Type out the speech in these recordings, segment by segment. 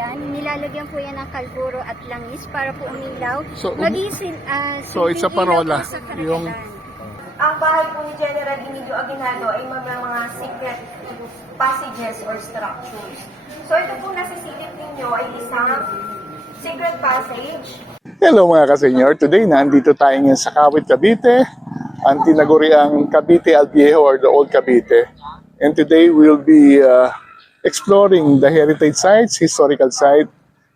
yan. Nilalagyan po yan ng kalburo at langis para po umilaw. So, So it's a parola. Yung Ang bahay po ni General Inigo Aguinaldo ay mga secret passages or structures. So ito po nasisilip ninyo ay isang secret passage. Hello mga ka-senior. Today, nandito tayo ngayon sa Kawit, Cavite. Ang tinaguriang Cavite El Viejo or the Old Cavite. And today, we'll be exploring the heritage sites, historical site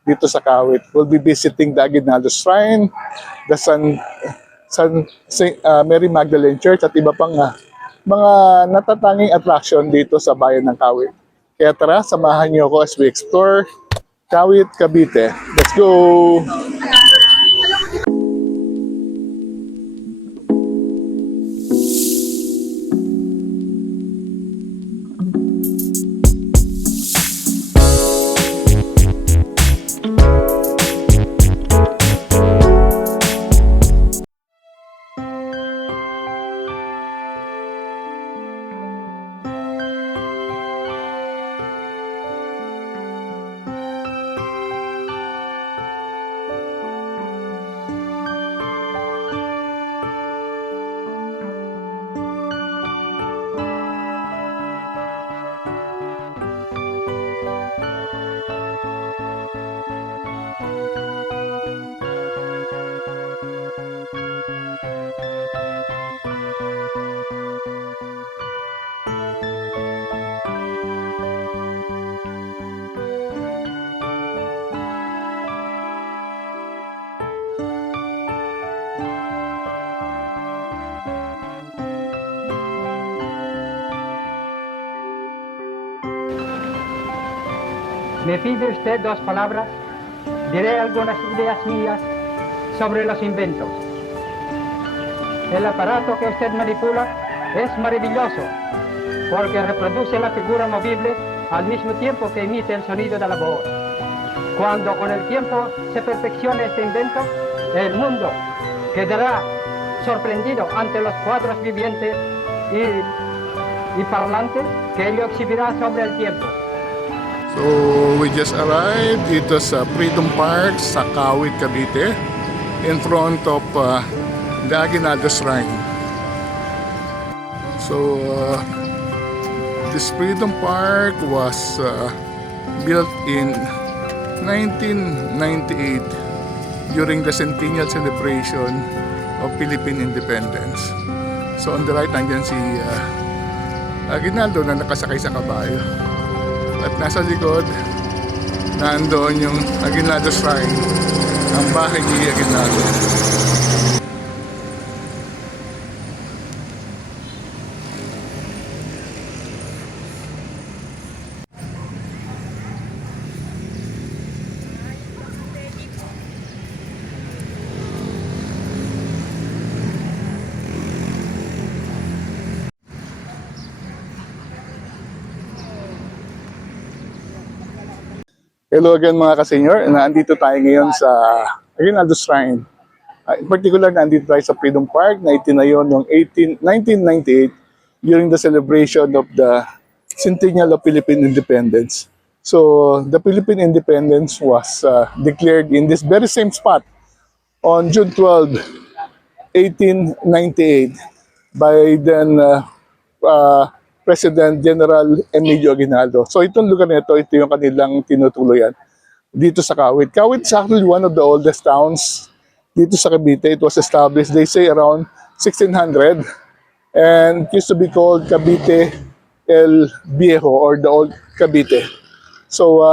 dito sa Kawit. We'll be visiting the Aguinaldo Shrine, the Mary Magdalene Church at iba pang mga natatanging attraction dito sa bayan ng Kawit. Kaya tara, samahan niyo ako as we explore Kawit, Cavite. Let's go! Me pide usted dos palabras, diré algunas ideas mías sobre los inventos. El aparato que usted manipula es maravilloso porque reproduce la figura movible al mismo tiempo que emite el sonido de la voz. Cuando con el tiempo se perfeccione este invento, el mundo quedará sorprendido ante los cuadros vivientes y parlantes que ello exhibirá sobre el tiempo. So, we just arrived dito sa Freedom Park sa Kawit, Cavite in front of the Aguinaldo Shrine. So, this Freedom Park was built in 1998 during the centennial celebration of Philippine independence. So, on the right, nandiyan si Aguinaldo na nakasakay sa kabayo. At nasa likod, nandoon yung Aguinaldo Shrine, ang bahay ni Aguinaldo. Hello again mga ka-senior. Nandito tayo ngayon sa Aguinaldo Shrine. In particular, nandito tayo sa Freedom Park na itinayo noong 1998 during the celebration of the centennial of Philippine independence. So, the Philippine independence was declared in this very same spot on June 12, 1898 by then President General Inigo Aguinaldo. So itong lugar na ito yung kanilang tinutuluyan dito sa Kawit. Kawit is actually one of the oldest towns dito sa Cavite. It was established, they say, around 1600 and it used to be called Cavite El Viejo or the Old Cavite. So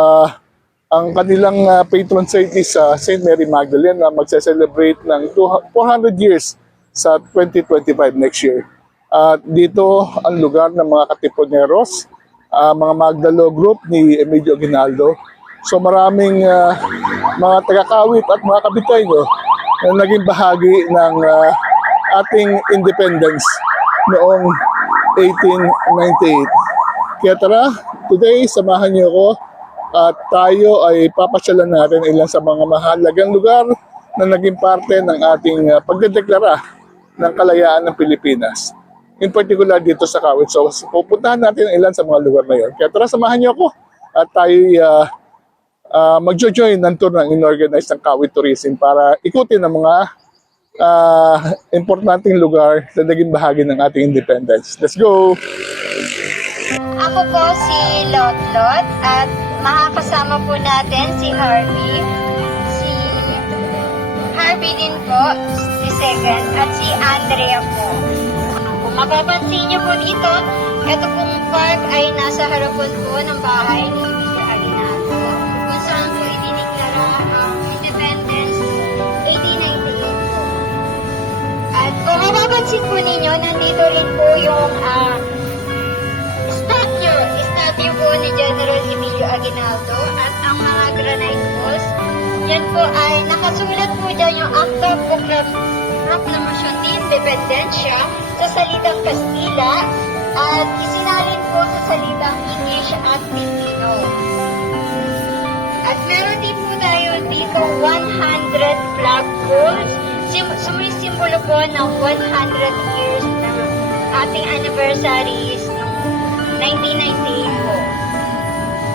ang kanilang patron saint is St. Mary Magdalene na magse-celebrate ng 400 years sa 2025 next year. At dito ang lugar ng mga katipuneros, mga Magdalo group ni Inigo Aguinaldo. So maraming mga taga-Kawit at mga Kabiteño na naging bahagi ng ating independence noong 1898. Kaya tara, today samahan niyo ako at tayo ay papasyalan natin ilan sa mga mahalagang lugar na naging parte ng ating pagdedeklara ng kalayaan ng Pilipinas. In particular dito sa Kawit. So pupuntahan natin ilan sa mga lugar na yun. Kaya tara, samahan niyo ako at tayo magjo-join ng tour ng inorganize ng Kawit Tourism para ikutin ang mga importanteng lugar na naging bahagi ng ating independence. Let's go! Ako po si Lotlot at makakasama po natin si Harvey. Si Harvey din po, si Second, at si Andrea po. Kung mapapansin niyo po dito, ito pong park ay nasa harapan po ng bahay ni Emilio Aguinaldo, kung saan po idiniklara ang independence 1898 po. At kung mapapansin po ninyo, nandito rin po yung statue po ni General Emilio Aguinaldo at ang mga granite walls. Yan po ay nakasulat po dyan yung Acta Proclamación de Independencia sa salitang Kastila at isinalin po sa salitang English at Filipino. At meron din po tayo dito 100 flagpoles. Sumisimbolo po ng 100 years ng ating anniversaries ng 1998 po.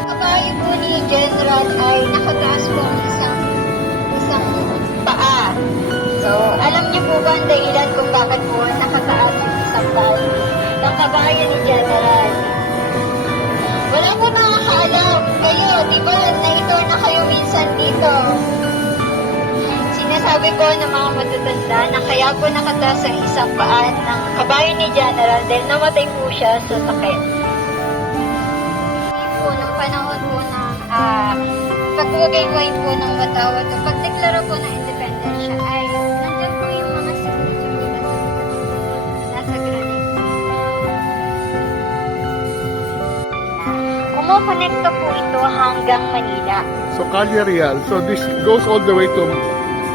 Kabayo po ni General ay nakataas po ang isang paa. So, alam niyo po ba ang dahilan kung bakit po nakataas ang isang paa ng kabayo ni General? Wala po nakakaalam. Kayo, di ba na-tour na kayo minsan dito? Sinasabi ko ng mga matatanda na kaya po nakataas ang isang paa ng kabayo ni General dahil namatay po siya sa sakit. Po, ng panahon po ng pag-uugay-uway po ng Batawa to, pagdeklara po ng independensya ay nandyan po yung mga siguro nasa granite. Kumukonekta po ito hanggang Manila. So, Calle Real. So, this goes all the way to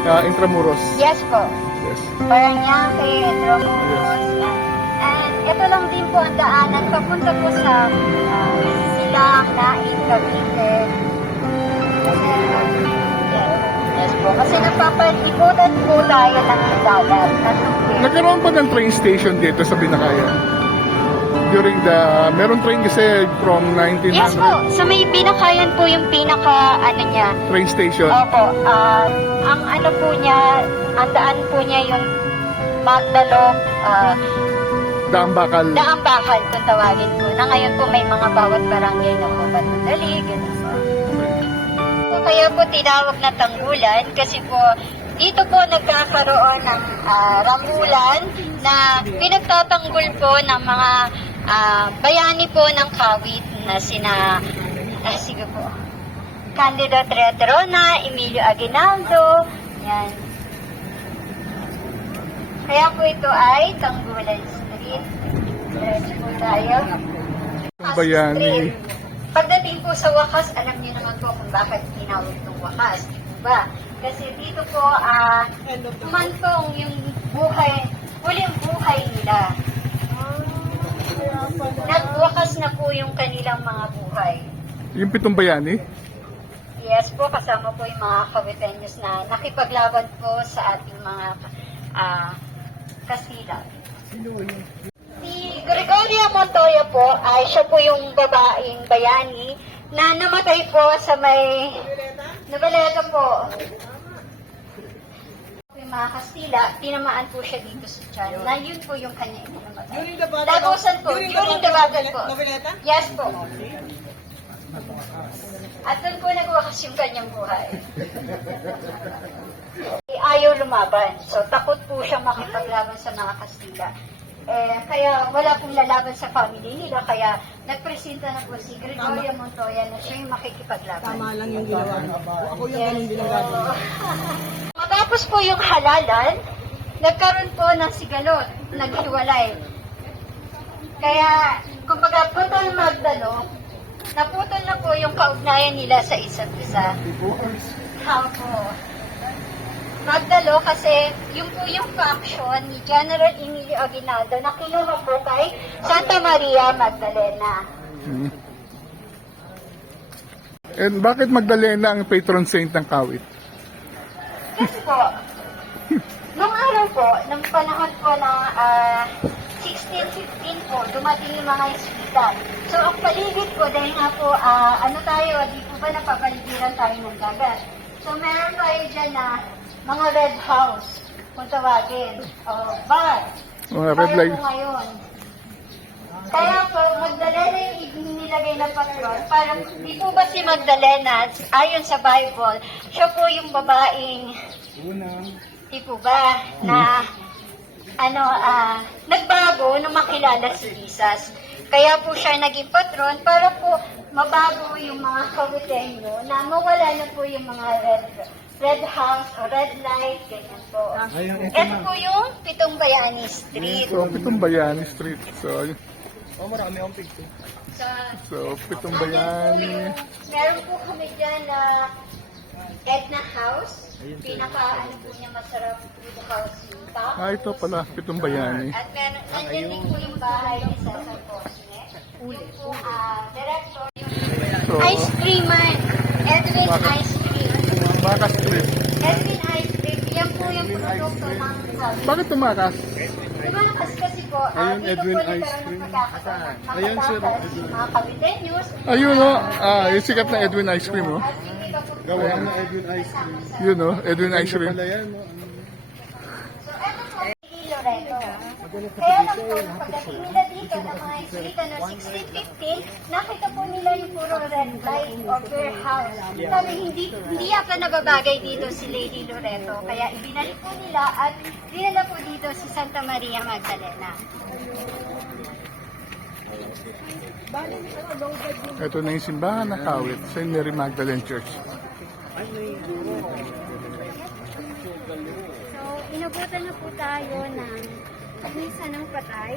Intramuros. Yes po. Yes. Parañaque, Intramuros. And ito lang din po ang daanan papunta po sa Silang, Nain, Cavite. Yes po. Kasi napapaliputan po tayo ng dagat. Nagkaroon pa ng train station dito sa Binakayan? During meron train kasi from 1900 Yes po. Sa may Binakayan po yung pinaka, niya. train station. Opo. Ang po niya, ang daan po niya yung Magdalok, Daang Bakal. Daang Bakal kung tawagin po. Na ngayon po may mga bawat barangay na po Batudali, gano'n po. So, kaya po tinawag na Tanggulan kasi po dito po nagkakaroon ng rambulan na pinagtatanggol po ng mga bayani po ng Kawit na sige po, Candido Tretrona, Emilio Aguinaldo, yan. Kaya po ito ay Tanggulan Street. Diretso po tayo. Bayani. Pagdating po sa wakas, alam niyo naman po kung bakit tinawag itong wakas. Diba? Kasi dito po, umantong yung buhay, huling buhay nila. Nagwakas na po yung kanilang mga buhay. Yung pitong bayani? Yes po, kasama po yung mga Kawitenyos na nakipaglaban po sa ating mga Kastila. Si Gregoria Montoya po ay siya po yung babaeng bayani na namatay po sa may Noveleta po. Yung mga Kastila, tinamaan po siya dito sa tiyan. Na yun po yung kanya namatay. Dagusan po, during the battle po. Yes po. At doon po nagwakas yung kanyang buhay. Ayaw lumaban. So, takot po siyang makipaglaban sa mga Kastila. Kaya wala pong lalaban sa family nila. Kaya nagpresenta na po si Gregoria Montoya na siya yung makikipaglaban. Tama lang yung ginawa mo. Ako yung ganun din ang gagawin. Matapos po yung halalan, nagkaroon po ng sigalot, naghiwalay. Kaya, kumbaga, putol Magdalo, naputol na po yung kaugnayan nila sa isa't isa. Opo. Magdalo kasi yung po yung faction ni General Emilio Aguinaldo na kinuha po kay Santa Maria Magdalena. And bakit Magdalena ang patron saint ng Kawit? Kasi po, nung araw po, nung panahon po ng si 1615 po, dumating yung mga isbita. So, ang paligid po, dahil nga po, ano tayo, di po ba napapaligiran tayo ng dagat. So, meron tayo dyan na mga red house, kung tawagin, o bar. Mga red Kaya light. po ngayon. Kaya po, Magdalena yung nilagay na patron. Parang, di po ba si Magdalena, ayon sa Bible, siya po yung babaeng, di po ba, na, nagbago nung makilala si Jesus. Kaya po siya naging patron para po mabago yung mga Caviteño na mawala na po yung mga red house o red light, ganyan po. Ito po yung Pitong Bayani Street. So, Pitong Bayani Street. So, Marami akong picture. Pitong Andyan po Bayani. yung, meron po kami dyan na Edna House. Pinaka, po niya, masarap food house yung top. Ito pala, Pitong Bayani. At meron, andyan din po yung bahay ni Cesar Cosme. Yung po, director, yung So, ice creamer, Edwin Ice Cream. Baka Street. Edwin Ice Cream, yan po yung produkto ng house. Bakit tumakas? Diba kasi po, Ayun, dito Edwin po Ice nagkaroon Cream. ng pagkakataon. Ayun, sir, Mga Caviteños. Ayun o, yung sikat na Edwin Ice Cream o. At yung iba po, Gawa na Edwin Ice Cream. Yun o, Edwin Ice Cream. Pala yan, no? so eto po, si Loreto. Kaya lang po, pagdating nila dito ng mga isbita noong 1615, nakita po nila yung puro red light or beer house. Sabi, hindi yata nababagay dito si Lady Loreto. Kaya ibinalik po nila at dinala po dito si Santa Maria Magdalena. Ito na yung simbahan na Kawit, St. Mary Magdalene Church. So, inabutan na po tayo ng misa ng patay.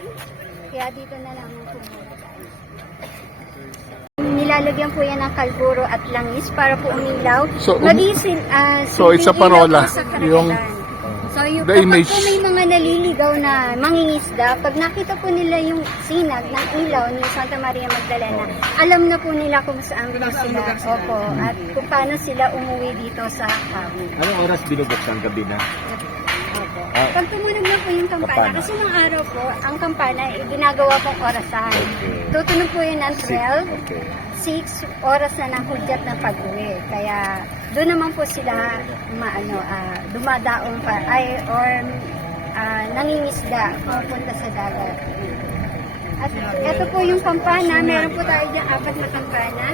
Kaya dito na lang pumunta tayo. Nilalagyan po yan ng kalburo at langis para po umilaw. So, Magisin, so, it's a parola, yung so, yung the kapag image. po may mga naliligaw na mangingisda, pag nakita po nila yung sinag ng ilaw ni Santa Maria Magdalena, alam na po nila kung saan po sila. Opo, at kung paano sila umuwi dito sa Kawit. Anong oras binubuksan gabi na? Opo. Pag tumunog na po yung kampana, kasi mga araw po, ang kampana ay ginagawa pong orasan. Tutunog po yun ng 12, Okay. 6 oras na ng hudyat ng pag-uwi. Kaya doon naman po sila dumadaong pa, nangingisda pupunta sa dagat. At ito po yung kampana, meron po tayo dyan 4 na kampana.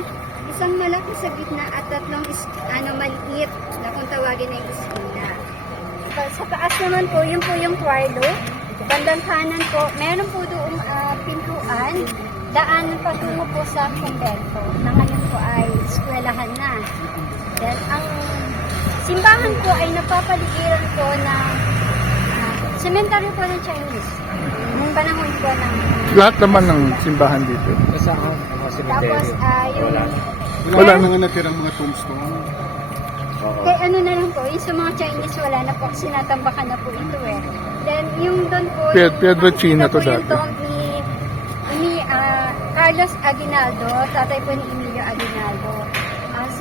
Isang malaki sa gitna at 3 maliit na kung tawagin ay iskina. Sa taas naman po, yun po yung kwarlo. Bandang kanan po, meron po doon pintuan, daan patungo po sa kumbento, na ngayon po ay eskwelahan na. Then, ang simbahan po ay napapaligiran po ng cemetery po ng Chinese. Nung panahon po ng... Lahat naman ng simbahan dito. Saan? Mga Tapos, cemetery? yung... Wala Wala mga natirang mga tombstone. Oo. Kaya ano na lang po, yung sa mga Chinese wala na po kasi natambakan na po ito eh. Then yung doon po, Pedro China to nakikita po yung dati. tomb ni Carlos Aguinaldo, tatay po ni Emilio Aguinaldo.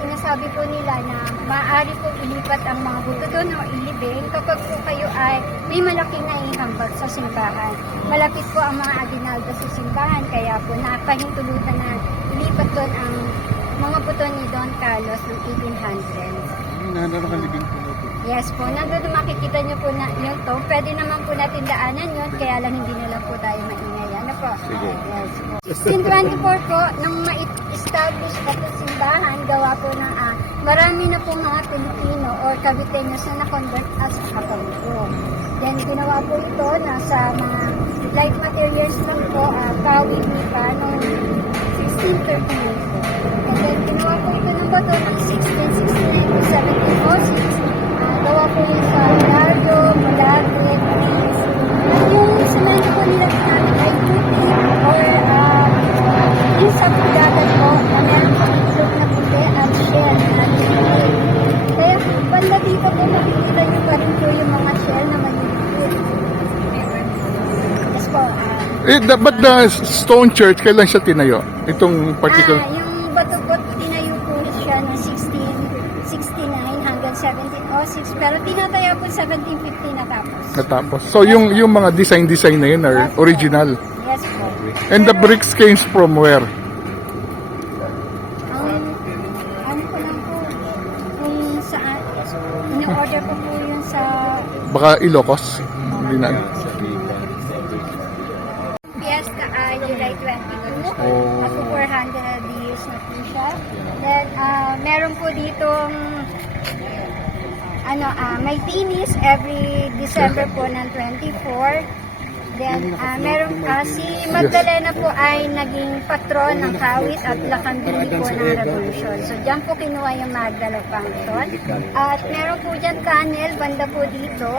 Sinasabi po nila na maaari po ilipat ang mga buto doon o ilibing kapag po kayo ay may malaking naihambag sa simbahan. Malapit po ang mga Aguinaldo sa simbahan, kaya po napahintulutan na ilipat doon ang mga buto ni Don Carlos ng 1800s. Nananakalibing po. Yes po, nandun makikita nyo po na yung to. Pwede naman po natin daanan yun, kaya lang hindi na lang po tayo maingay. Ano po? Sige. Yes po. Sin 24 po, nung ma-establish ito simbahan, gawa po ng marami na po mga Pilipino or Caviteños na na-convert as Katoliko. Then ginawa po ito na sa mga light materials lang po, kawit nipa noong 1639 po. And then ginawa po ito ng bato ng 1669 to 1706. Gawa po yun sa Lardo, Malagit, Greece. At yung semento po nila namin ay puti or yung sa pudagan po na meron po itlog na puti at shell na maliliit. Kaya banda dito po makikita nyo pa rin po yung mga shell na maliliit. Yes po. But the stone church, kailan siya tinayo? Itong particular... Yung bato po, tinayo po siya ng 1669 hanggang hanggang 1706, pero tinataya po 1750 natapos. Natapos. So yung mga design na yun are original. Yes po. And the bricks came from where? Ano ko lang po, kung saan, in-order ko po yun sa Baka Ilocos. Hindi na. Fiesta July 22. Oh. At 400 years na po siya. Then, meron po ditong may tinis every December po ng 24. Then, meron si Magdalena po ay naging patron ng kawit at lakambili po ng revolusyon. So, diyan po kinuha yung Magdala Panton. At meron po dyan tunnel, banda po dito.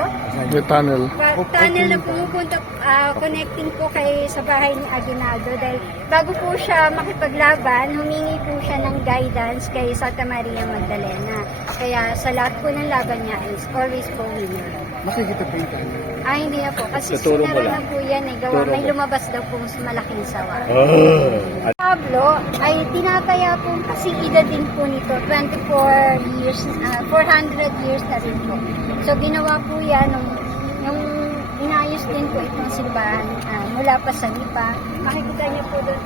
May tunnel. Tunnel na pumupunta, connecting po kay sa bahay ni Aguinaldo dahil bago po siya makipaglaban, humingi po siya ng guidance kay Santa Maria Magdalena. Kaya sa lahat po ng laban niya is always po winner. Nakikita pa yung tunnel. Hindi na po. Kasi Tuturo mo sinara lang. na po yan. Gawa, may lumabas daw po sa malaking sawa. Pablo ay tinataya po kasi edad din po nito. 24 years, 400 years na rin po. So ginawa po yan nung inayos din po itong simbahan mula pa sa Lipa. Makikita niyo po doon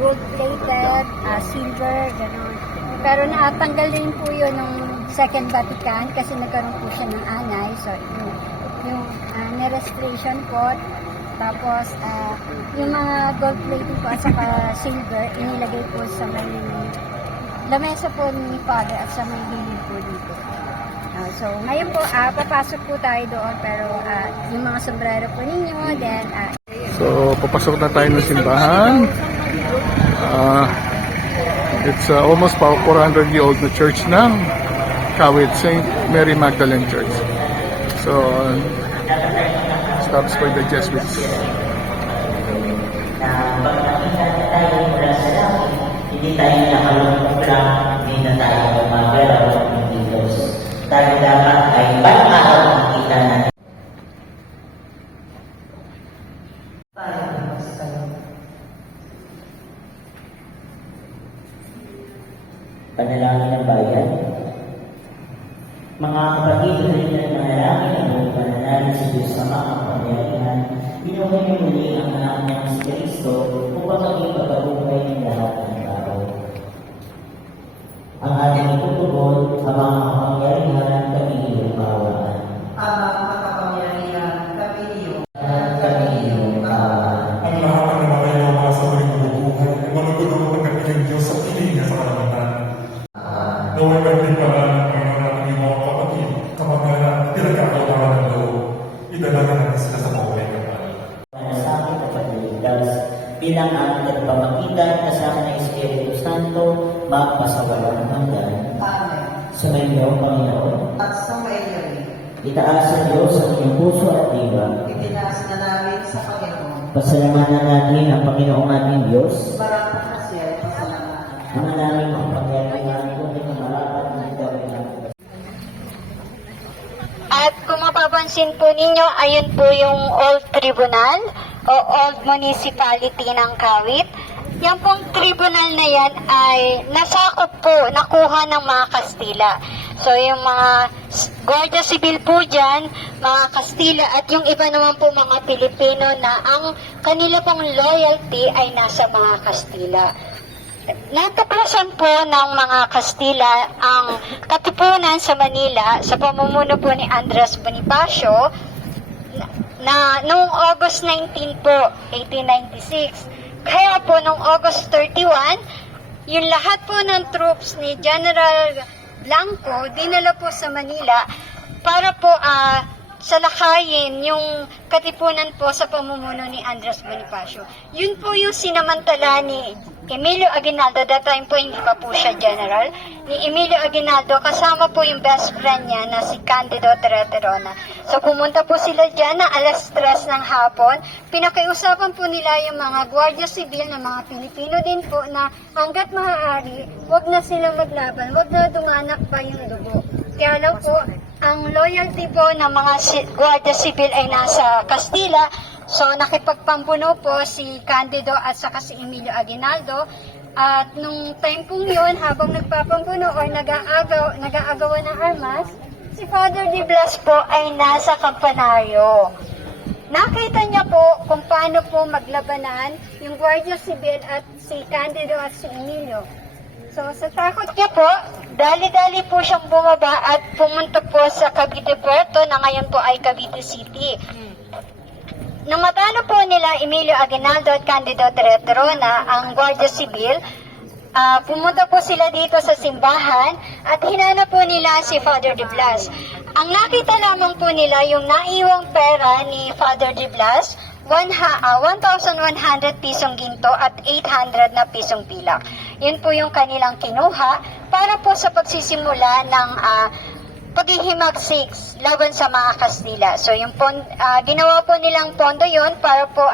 gold-plated, silver, gano'n. Pero natanggal din po yun nung Second Vatican kasi nagkaroon po siya ng anay. So yung restoration po, tapos yung mga gold plating po at saka silver inilagay po sa may lamesa po ni Father at sa may gilid po dito. So ngayon po papasok po tayo doon pero yung mga sombrero po ninyo, then So, papasok na tayo ng simbahan. It's almost 400-year-old na church ng Kawit, St. Mary Magdalene Church. So, stops by the Jesuits. Hindi tayo nakalungkot lang, hindi na tayo magagalaw ng Diyos. Tayo dapat ay balang araw makita natin. Panalangin ng bayan. Mga kapatid, rin ang manalangin ang buong panalangin sa Diyos sa mga kapangyarihan. Binuhay niyo muli ang anak niya si Kristo upang maging pagkabuhay ng lahat ng tao. Ang ating itutugon ang mga kapangyarihan kami iyong kawaan. Kami iyong kawaan. Ang lahat ng namatay ng mga sa muling mabubuhay ay manugod ang kanilang Diyos sa piling niya sa kalamitan. Gawin ka din pala ng Panginoon natin yung mga kapatid kapag pinagkakautahan ng loob. Idalagan natin sila sa mabuhay kapal. Manasakit at pagligtas bilang aming nagpamagitan kasama ng Espiritu Santo magpasawalang hanggan. Amen. Sumainyo, Panginoon. At sa maiyari, Itaas sa Diyos ang iyong puso at diwa. itinaas na namin sa Panginoon. Pasalamatan natin ang Panginoong ating Diyos. Marapat na siya ay pasalamatan. Mga namin ang pangyarihan kung ito marapat na gawin natin. At kung mapapansin po ninyo, ayun po yung Old Tribunal o Old Municipality ng Kawit. Yan pong tribunal na yan ay nasakop po, nakuha ng mga Kastila. So yung mga Guardia Civil po dyan, mga Kastila at yung iba naman po mga Pilipino na ang kanila pong loyalty ay nasa mga Kastila. Natuklasan po ng mga Kastila ang katipunan sa Manila sa pamumuno po ni Andres Bonifacio na noong August 19 po, 1896. Kaya po noong August 31, yung lahat po ng troops ni General Blanco dinala po sa Manila para po salakayin yung katipunan po sa pamumuno ni Andres Bonifacio. Yun po yung sinamantala ni Emilio Aguinaldo. That time po hindi pa po siya general. Ni Emilio Aguinaldo kasama po yung best friend niya na si Candido Terraterona. So pumunta po sila dyan na alas 3 ng hapon. Pinakiusapan po nila yung mga Guardia Civil na mga Pilipino din po na hanggat maaari, wag na sila maglaban, wag na dumanak pa yung dugo. Kaya lang po, ang loyalty po ng mga Guardia Civil ay nasa Castilla. So nakipagpambuno po si Candido at saka si Emilio Aguinaldo. At nung time pong yun, habang nagpapampuno or nag-aagawa ng armas, si Father De Blas po ay nasa kampanaryo. Nakita niya po kung paano po maglabanan yung Guardia Civil at si Candido at si Emilio. So sa takot niya po, dali-dali po siyang bumaba at pumunta po sa Cavite Puerto na ngayon po ay Cavite City. Nang matalo po nila Emilio Aguinaldo at Candido Terrona ang Guardia Civil, pumunta po sila dito sa simbahan at hinanap po nila si Father De Blas. Ang nakita lamang po nila yung naiwang pera ni Father De Blas, 1,100 pisong ginto at 800 na pisong pilak. Yun po yung kanilang kinuha para po sa pagsisimula ng paghihimagsik laban sa mga Kastila. So yung ginawa po nilang pondo yon para po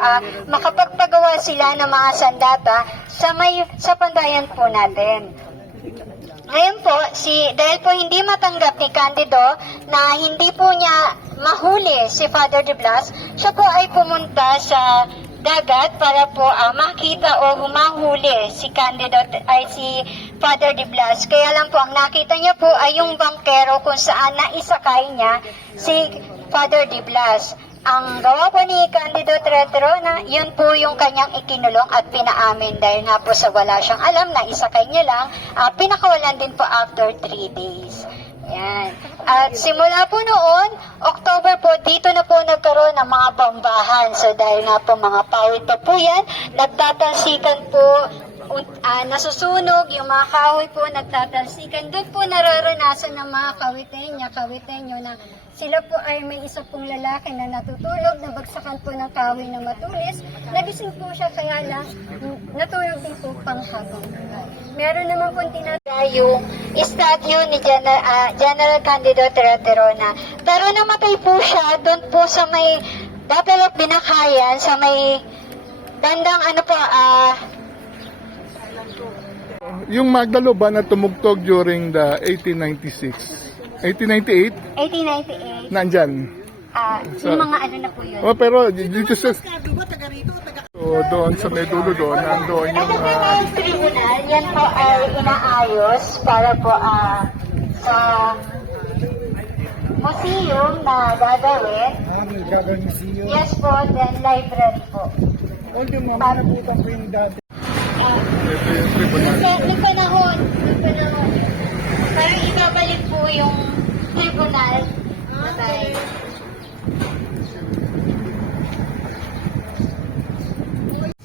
makapagpagawa sila ng mga sandata sa pandayan po natin. Ngayon po, dahil po hindi matanggap ni Candido na hindi po niya mahuli si Father De Blas, siya po ay pumunta sa dagat para po makita o humahuli si si Father De Blas. Kaya lang po, ang nakita niya po ay yung bangkero kung saan naisakay niya si Father De Blas. Ang gawa po ni Candido Terrona, yun po yung kanyang ikinulong at pinaamin dahil nga po sa wala siyang alam na isakay niya lang, pinakawalan din po after 3 days. Yan. At simula po noon, October po, dito na po nagkaroon ng mga bambahan. So dahil nga po mga pawid pa po yan, nagtatalsikan po, nasusunog, yung mga kahoy po nagtatalsikan. Doon po nararanasan ng mga kawitenyo na sila po ay may isa pong lalaki na natutulog, nabagsakan po ng kahoy na matulis. Nagising po siya kaya lang natulog din po panghabang buhay. Meron naman po tinatawag yung statue ni General Candido Terrona. Pero namatay po siya doon po sa may Dapel of Binakayan, sa may bandang Yung Magdaloban na tumugtog during the 1896, 1898, 1898. nandyan. Yung mga na po yun. Pero dito sa... So, doon sa may dulo doon, nandoon yung... Ito po yung tribunal, yan po ay inaayos para po sa museum na gagawin. Yes po, then library po. Ito yung tribunal. Nung panahon, parang ibabalik po yung tribunal na tayo.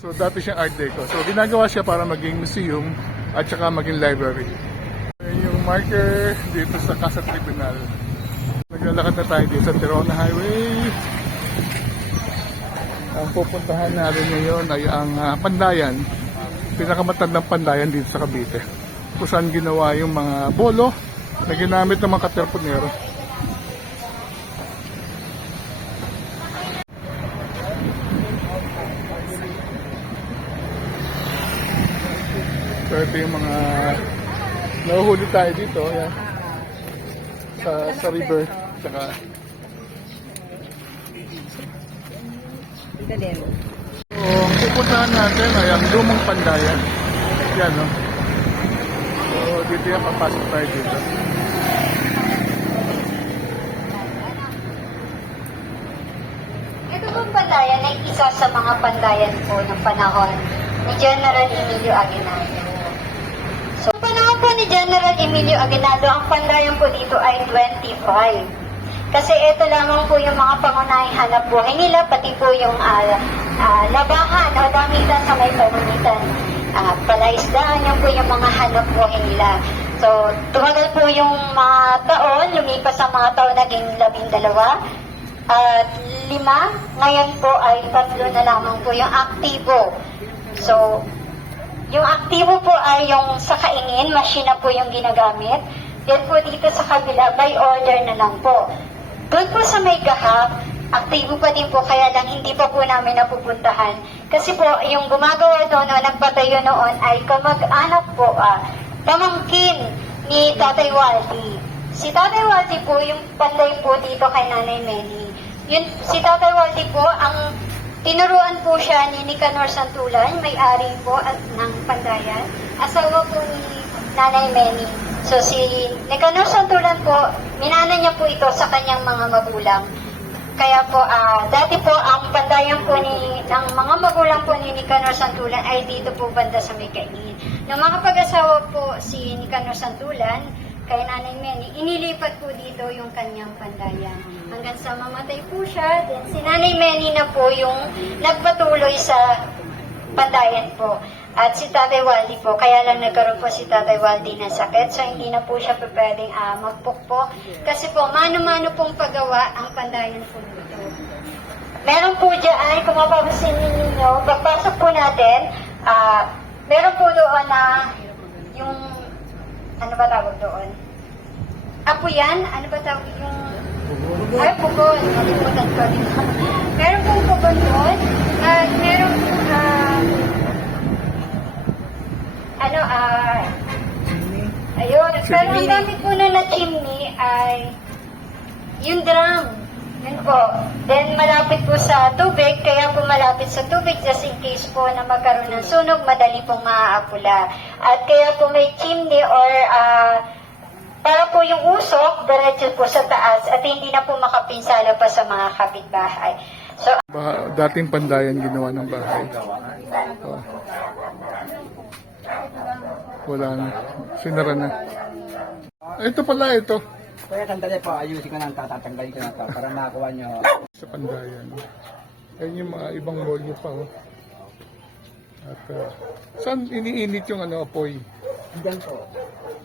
So, dati siyang Art Deco. So, ginagawa siya para maging museum at saka maging library. Yung marker dito sa Casa Tribunal. Naglalakad na tayo dito sa Terrona Highway. Ang pupuntahan natin ngayon ay ang Pandayan. Pinakamatandang pandayan dito sa Cavite. Kung saan ginawa yung mga bolo na ginamit ng mga katerpunero. So ito yung mga nahuhuli tayo dito, yan. Sa river, saka so, ang pupuntahan natin ay ang lumang pandayan. Yan, no? So, dito yan, papasok tayo dito. Ito pong pandayan ay isa sa mga pandayan po ng panahon ni General Emilio Aguinaldo. So, panahon po ni General Emilio Aguinaldo, ang pandayan po dito ay 25. Kasi ito lamang po yung mga pangunahing hanap buhay nila, pati po yung labahan o damitan sa may pamimitan. Palaisdaan, yun po yung mga hanap buhay nila. So, tumagal po yung mga taon, lumipas ang mga taon naging 12. At 5, ngayon po ay 3 na lamang po yung aktibo. So, yung aktibo po ay yung sa kaingin, machine po yung ginagamit. Yan po dito sa kabila, by order na lang po. Doon po sa may gahap, aktibo pa din po, kaya lang hindi pa po namin napupuntahan. Kasi po, yung gumagawa doon o nagpatayo noon ay kamag-anak po, pamangkin ni Tatay Waldi. Si Tatay Waldi po, yung panday po dito kay Nanay Meni. Si Tatay Waldi po, ang tinuruan po siya ni Nicanor Santulan, may-ari po ng pandayan. asawa po ni Nanay Meni. So si Nicanor Santulan po, minana niya po ito sa kanyang mga magulang. Kaya po, dati po ang pandayan po ng mga magulang po ni Nicanor Santulan ay dito po banda sa may kaingin. Nung makapag-asawa po si Nicanor Santulan kay Nanay Meni, inilipat po dito yung kanyang pandayan. Hanggang sa mamatay po siya, then si Nanay Meni na po yung nagpatuloy sa pandayan po. At si Tatay Waldi po, kaya lang nagkaroon po si Tatay Waldi ng sakit, so hindi na po siya pwedeng magpukpo. Kasi po, mano-mano pong paggawa ang pandayan po dito. Meron po dyan, kung mapapasin ninyo, pagpasok po natin, meron po doon na yung, ano ba tawag doon? Apo yan? Ano ba tawag yung... Ay, pugon. Nakalimutan ko rin. Meron pong pugon doon. At meron po, ayun. Pero ang gamit po na chimney ay yung drum. Yun po. Then malapit po sa tubig, kaya po malapit sa tubig just in case po na magkaroon ng sunog, madali pong maaapula. At kaya po may chimney or para po yung usok, diretso po sa taas at hindi na po makapinsala pa sa mga kapitbahay. So, Dating pandayan ginawa ng bahay. Oh. Wala na. Sinara na. Ito pala, ito. Kaya sandali po, ayusin ko na, tatanggalin ko na ito para makakuha nyo. Sa pandayan. Ayun yung mga ibang molyo pa. Oh. At saan iniinit yung apoy? Diyan po.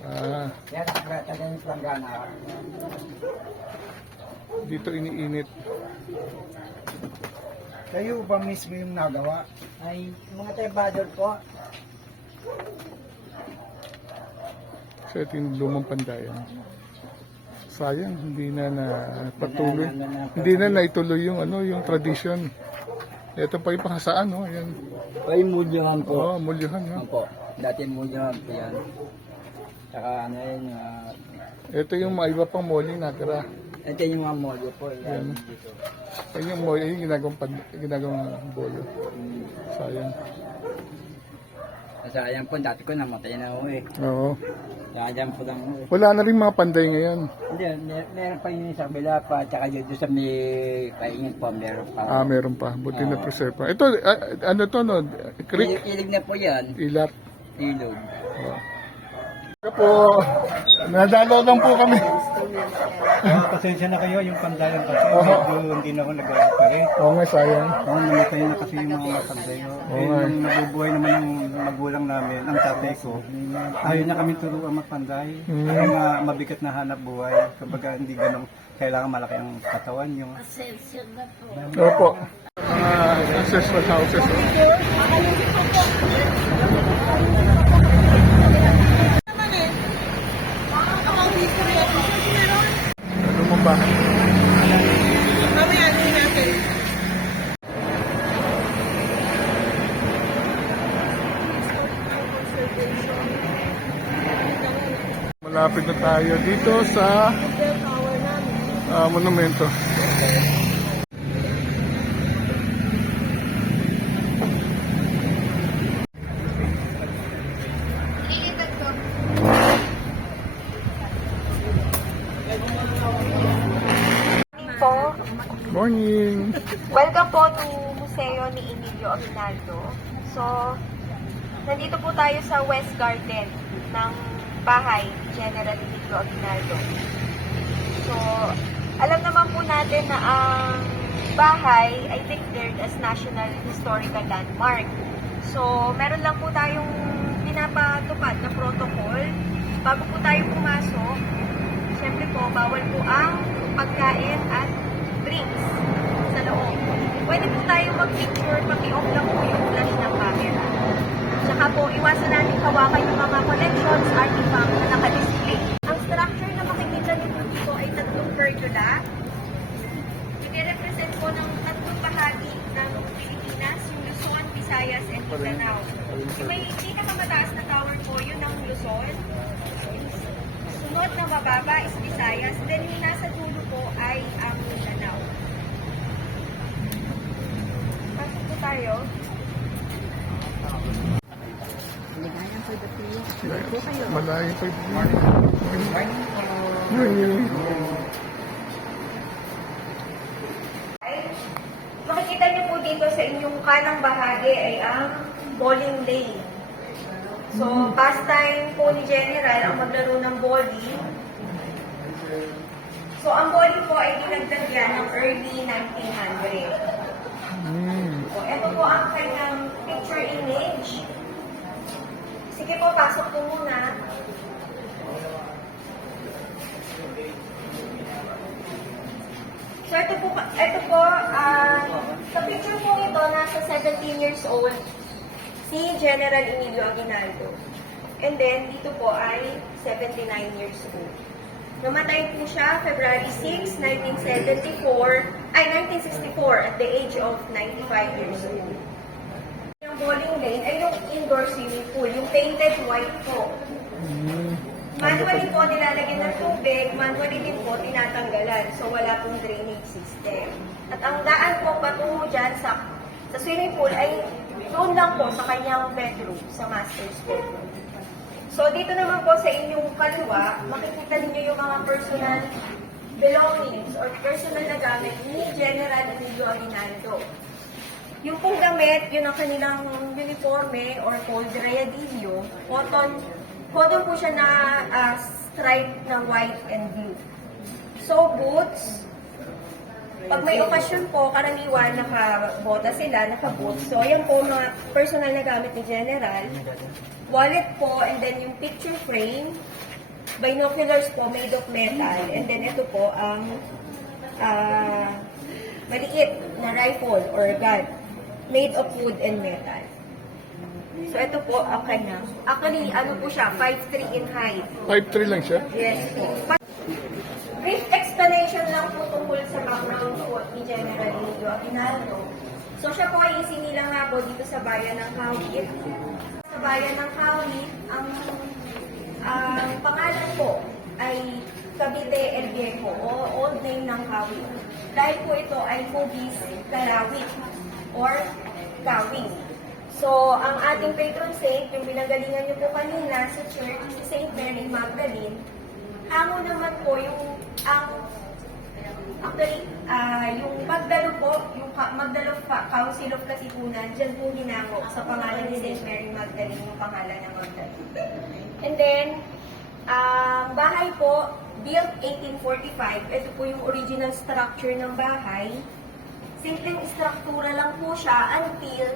Kaya nakakatagan yung planggana. Dito iniinit. Kayo ba mismo yung nagawa? Ay, mga trabador po. So ito yung lumang pandayan. Sayang, hindi na patuloy. Hindi na naituloy yung yung tradition. Ito pa yung pakasaan, no? Ayan. Ay, mulyohan po. Oo, mulyohan, no? Opo, dati mulyohan po yan. Tsaka ano yun, Ito yung mga iba pang molyo natira. ito yung mga molyo po. Yan, dito. Ayun yung molyo, yung ginagawang bolo. Sayang. Sayang po, dati ko namatay na ako eh. Oo. Kaya dyan po lang ako eh. Wala na rin mga panday ngayon. Hindi, meron pa yun sa kabila pa, tsaka yun doon sa may kaingin po, meron pa. Meron pa. Buti na preserve pa. Ito, ano to, no? Creek? Ilig na po yan. Ilat. Ilog. Ito po, nadalo lang po kami. Pasensya na kayo yung pandayan kasi medyo hindi na ako nag-operate. Oo nga, sayang. Namatay na kasi yung mga pandayo. Nung nabubuhay naman yung magulang namin, ang tatay ko, ayaw niya kami turuan magpanday. Kaya mabigat na hanap buhay. Kumbaga hindi ganun, kailangan malaki ang katawan nyo. Opo. Ancestral houses. Lumang bahay. Malapit na tayo dito sa monumento. ililipat ko. Po, Morning! welcome po to Museo ni Emilio Aguinaldo. So, nandito po tayo sa West Garden ng bahay ni General Emilio Aguinaldo. So, alam naman po natin na ang bahay ay declared as National Historical Landmark. So, meron lang po tayong pinapatupad na protocol bago po tayo pumasok. Siyempre po, bawal po ang pagkain at drinks sa loob. Pwede po tayo mag-picture, paki-off lang po yung flash ng camera. Saka po, iwasan natin hawakan yung mga collections, artifact na naka-display. Ang structure na makikita nito dito ay tatlong pergola. Ine-represent po ng tatlong bahagi ng Pilipinas, yung Luzon, Visayas, and Mindanao. Yung may pinakamataas na tower po, yun ang Luzon. Sunod na mababa is Visayas, then yung nasa dulo po ay ang Mindanao. Pasok po tayo. Malayo pa yung morning. Makikita niyo po dito sa inyong kanang bahagi ay ang bowling lane. So, pastime po ni General ang maglaro ng bowling. So, ang bowling po ay dinagdag yan ng early 1900. So, ito po ang kanyang picture image. Sige po, pasok po muna. So, ito po, sa picture po ito, nasa 17 years old, si General Emilio Aguinaldo. And then, dito po ay 79 years old. Namatay po siya February 6, 1964 at the age of 95 years old. Yung bowling lane ay yung indoor swimming pool, yung painted white po. Manually po nilalagyan ng tubig, manually din po tinatanggalan. So wala pong drainage system. At ang daan po patungo dyan sa swimming pool ay doon lang po sa kanyang bedroom, sa master's bedroom. So dito naman po sa inyong kaliwa, makikita ninyo yung mga personal belongings or personal na gamit ni General Emilio Aguinaldo. Yung pong damit, yun ang kanilang uniforme or called rayadillo, cotton po siya na stripe na white and blue. So, boots, pag may okasyon po, karaniwan nakabota sila, nakaboots. So, ayan po mga personal na gamit ni General. Wallet po, and then yung picture frame, binoculars po made of metal, and then ito po ang maliit na rifle or gun made of wood and metal. So, ito po ang kanya. Actually, ano po siya, 5'3" in height. 5'3" lang siya? Yes po. Brief explanation lang po tungkol sa background po ni General Emilio Aguinaldo. So, siya po ay isinilang nga po dito sa bayan ng Kawit. Sa bayan ng Kawit, ang pangalan po ay Cavite El Viejo o old name ng Kawit. Dahil po ito ay Pugis Kalawit or Kawit. So, ang ating patron saint, yung binagalingan niyo po kanina sa church, si Saint Mary Magdalene, hango naman po yung Magdalo po, yung Magdalo Council of Katipunan, dyan po hinango sa pangalan ni Saint Mary Magdalene, yung pangalan ng Magdalene. And then, bahay po, built 1845, ito po yung original structure ng bahay. Simpleng struktura lang po siya until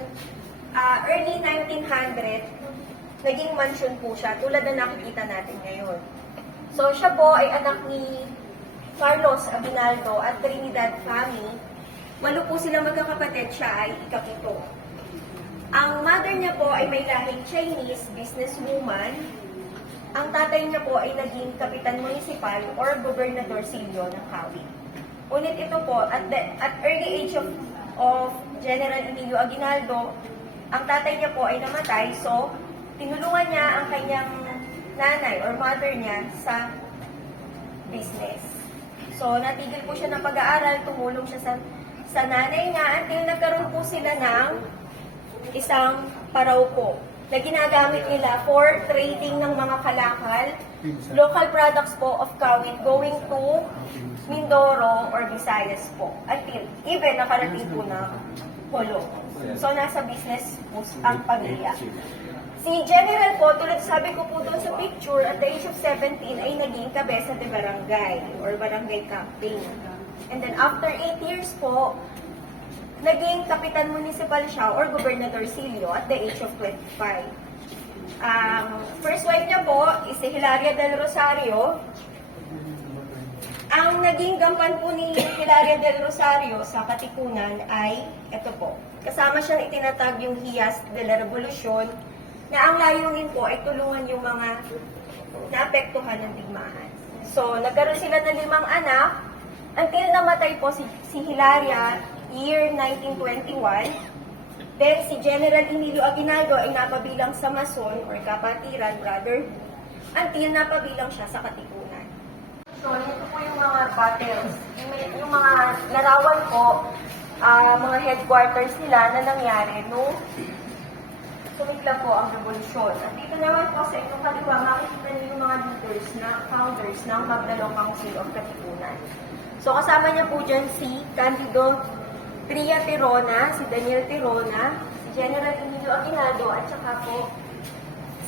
early 1900, naging mansion po siya, tulad na nakikita natin ngayon. So, siya po ay anak ni Carlos Aguinaldo at Trinidad family. 8 po silang magkakapatid, siya ay ikapito. Ang mother niya po ay may lahing Chinese businesswoman. Ang tatay niya po ay naging kapitan municipal or gobernadorcillo ng Kawit. Ngunit ito po, at early age of General Emilio Aguinaldo, ang tatay niya po ay namatay, so tinulungan niya ang kanyang nanay or mother niya sa business. So, natigil po siya ng pag-aaral, tumulong siya sa nanay niya until nagkaroon po sila ng isang parauko na ginagamit nila for trading ng mga kalakal, local products po of Kawit going to Mindoro or Visayas po. Until even nakarating po ng Polo. So, nasa business po ang pamilya. Si General po, tulad sabi ko po doon sa picture, at the age of 17 ay naging kabesa de barangay or barangay captain. And then after 8 years po, naging kapitan municipal siya or gobernadorcillo at the age of 25. First wife niya po is si Hilaria del Rosario. Ang naging gampan po ni Hilaria del Rosario sa Katipunan ay ito po. Kasama siyang itinatag yung Hiyas de la Revolucion na ang layunin po ay tulungan yung mga naapektuhan ng digmaan. So, nagkaroon sila ng 5 anak until namatay po si Hilaria year 1921. Then, si General Emilio Aguinaldo ay napabilang sa Mason or Kapatiran Brotherhood until napabilang siya sa Katipunan. So, ito po yung mga battles. Yung mga larawan po, mga headquarters nila na nangyari no. So, sumigla po ang revolusyon. At dito naman po sa inyong kaliwa, makikita niyo yung mga leaders na founders ng Magdalong Council of Katipunan. So kasama niya po dyan si Candido Tria Tirona, si Daniel Tirona, si General Emilio Aguinaldo, at saka po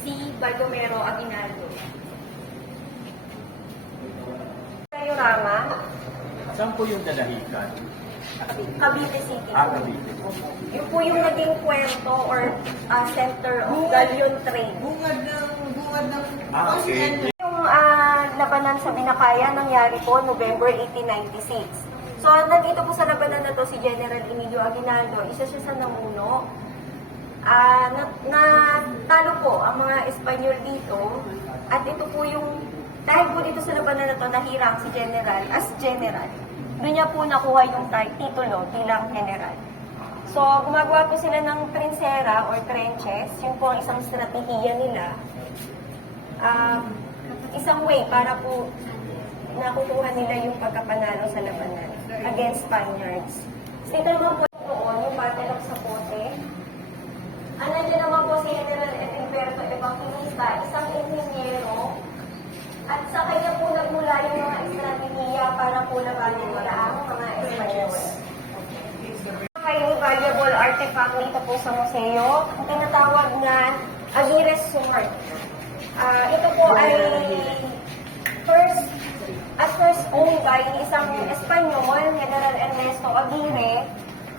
si Baldomero Aguinaldo. Diorama, Saan po yung dalahican? Cavite City. Cavite. Yun po yung naging kwento or center of galleon trade. Bungad ng Okay. Yung labanan sa Binakaya nangyari po November 1896. So, nandito po sa labanan na to si General Emilio Aguinaldo, isa siya sa namuno. Natalo po ang mga Espanyol dito at ito po yung, dahil po dito sa labanan na to, nahirang si General as General. Doon niya po nakuha yung titulo bilang General. So, gumagawa po sila ng trinsera or trenches. Yun po ang isang strategiya nila. Isang way para po nakukuha nila yung pagkapanalo sa labanan against Spaniards. So, ito naman po yung Battle of Zapote. Nandiyan naman po si General Edilberto Evangelista, isang inhinyero. At sa kanya po nagmula yung mga estrategiya para po labanan nila ang mga Espanyol. May valuable artifact dito po sa museo, ang tinatawag na Aguirre's Sword. Ito po ay first owned by isang Espanyol, General Ernesto Aguirre,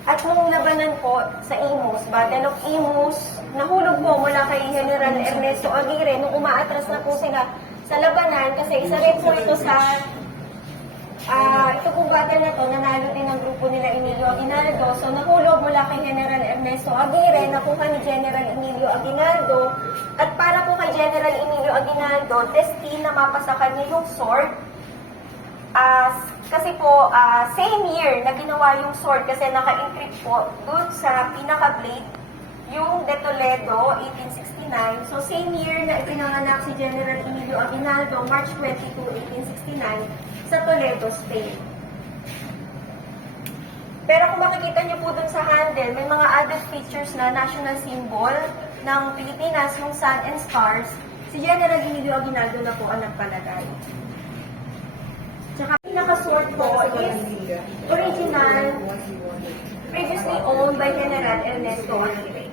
at nung labanan po sa Imus, Battle of Imus, nahulog po mula kay General Ernesto Aguirre nung umaatras na po sila sa labanan kasi isa rin po ito sa ito po battle na to, nanalo din ang grupo nila Emilio Aguinaldo. So nahulog mula kay General Ernesto Aguirre, nakuha ni General Emilio Aguinaldo. At para po kay General Emilio Aguinaldo, destined na mapasakan niya yung sword. Kasi po, same year na ginawa yung sword kasi naka-encrypt po dun sa pinaka-blade, yung De Toledo, 1869. So same year na ipinanganak si General Emilio Aguinaldo, March 22, 1869, sa Toledo, Spain. Pero kung makikita niyo po dun sa handle, may mga added features na national symbol ng Pilipinas, yung sun and stars. Si General Emilio Aguinaldo na po ang nagpalagay. Tsaka pinaka-sword po is original, previously owned by General Ernesto Aguirre.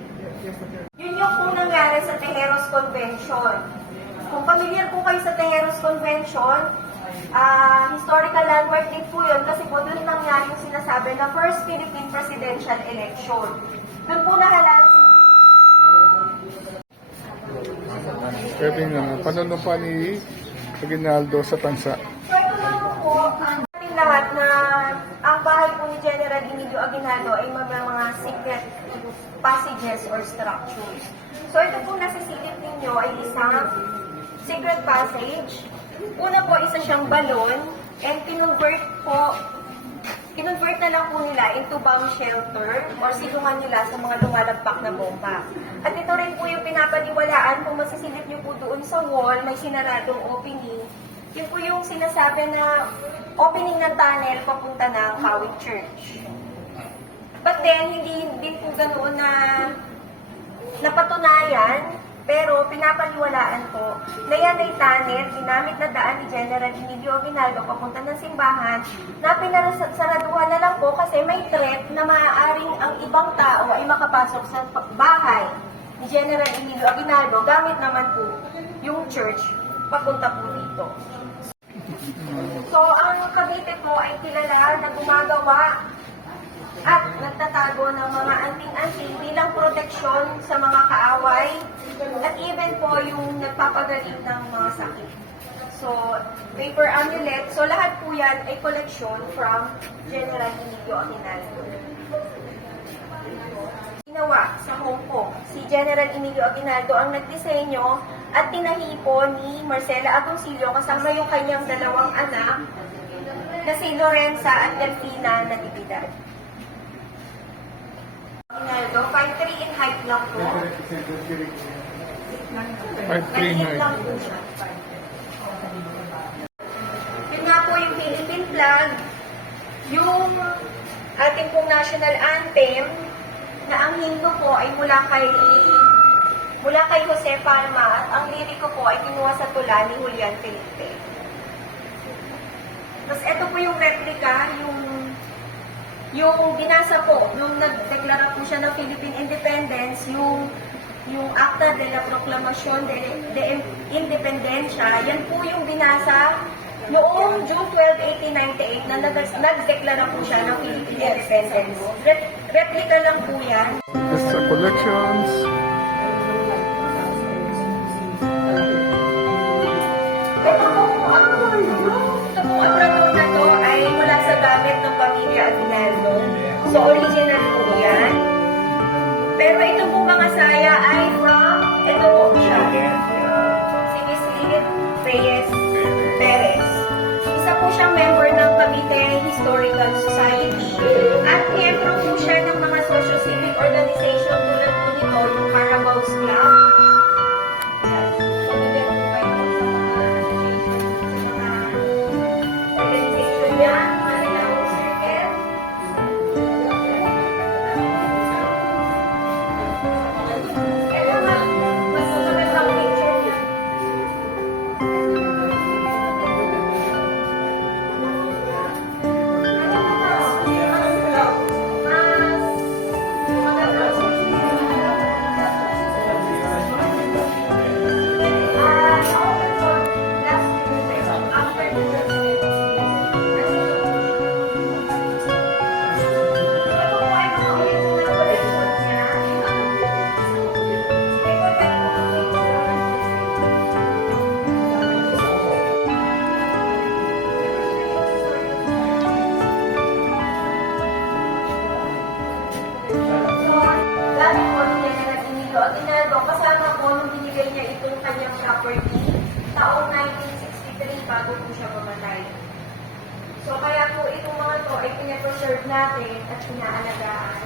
Yun yung po nangyari sa Tejeros Convention. Kung familiar po kayo sa Tejeros Convention, historical landmark din po yun kasi po doon nangyari yung sinasabi na first Philippine presidential election. Doon po nahalal Pwede nga, panunumpa ni Aguinaldo sa tansa. So ito lang po, ang ating lahat na ang bahay po ni General Emilio Aguinaldo ay mga secret passages or structures. So ito po nasisilip ninyo ay isang secret passage. Una po, isa siyang balon and kinonvert na lang po nila into bomb shelter or silungan nila sa mga lumalagpak na bomba. At ito rin po yung pinapaniwalaan kung masisilip niyo po doon sa wall, may sinaradong opening. Yun po yung sinasabi na opening ng tunnel papunta ng Kawit Church. But then, hindi din po ganoon na napatunayan, pero pinapaniwalaan po na yan ay tunnel, ginamit na daan ni General Emilio Aguinaldo papunta ng simbahan, na pinasaraduhan na lang po kasi may threat na maaaring ang ibang tao ay makapasok sa bahay ni General Emilio Aguinaldo gamit naman po yung church papunta po dito. So, ang Cavite po ay kilala na gumagawa at nagtatago ng mga anting-anting bilang proteksyon sa mga kaaway at even po yung nagpapagaling ng mga sakit. So, paper amulet. So, lahat po yan ay collection from General Emilio Aguinaldo. Ginawa sa Hong Kong, si General Emilio Aguinaldo ang nagdisenyo at tinahipo ni Marcela Agoncillo kasama yung kanyang dalawang anak na si Lorenza at Delfina Natividad. Aguinaldo, 5'3" in height lang po. 5'3" in height. lang po siya. Yun nga po yung Philippine flag, yung ating pong national anthem, na ang hymno po ay mula kay mula kay Jose Palma at ang liriko po ay kinuha sa tula ni Julian Felipe. Tapos ito po yung replica, yung binasa po, nung nagdeklara po siya ng Philippine Independence, yung Acta de la Proclamación de Independencia, yan po yung binasa noong June 12, 1898 na nagdeklara po siya ng Philippine Independence. Replica lang po yan. This are collections. Ito pong aparador na to ay mula sa gamit ng pamilya Aguinaldo. So, original po yan. Pero ito pong mga saya ay from, ito po siya, si Miss Lilith Reyes Perez. Isa po siyang member ng Cavite Historical Society at miyembro po siya ng mga socio-civic organization tulad po nito, yung Carabao's Club. Yan. So, bigyan po kayo sa mga association, sa mga organization niya, Manila Circle. Ito na, mas magandang picture niya. Gamit po ni General Emilio Aguinaldo, kasama po nung binigay niya itong kanyang property taong 1963 bago po siya mamatay. So kaya po itong mga to ay pinapreserve natin at pinaalagaan.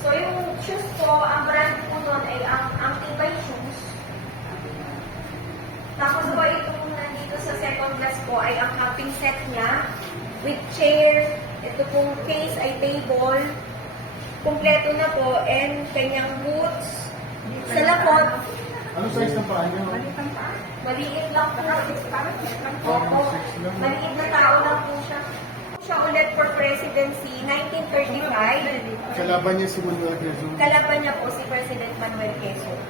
So yung shoes po, ang brand po nun ay ang Tibay Shoes. Tapos po itong nandito sa second glass po ay ang camping set niya with chair, ito pong case ay table, kumpleto na po, and kanyang boots. Sa lakot, Ano size ng paa niyo? maliit lang po. Opo, maliit na tao lang po siya. Siya ulit for presidency, 1935. Kalaban niya si Manuel Quezon. Kalaban niya po si President Manuel Quezon.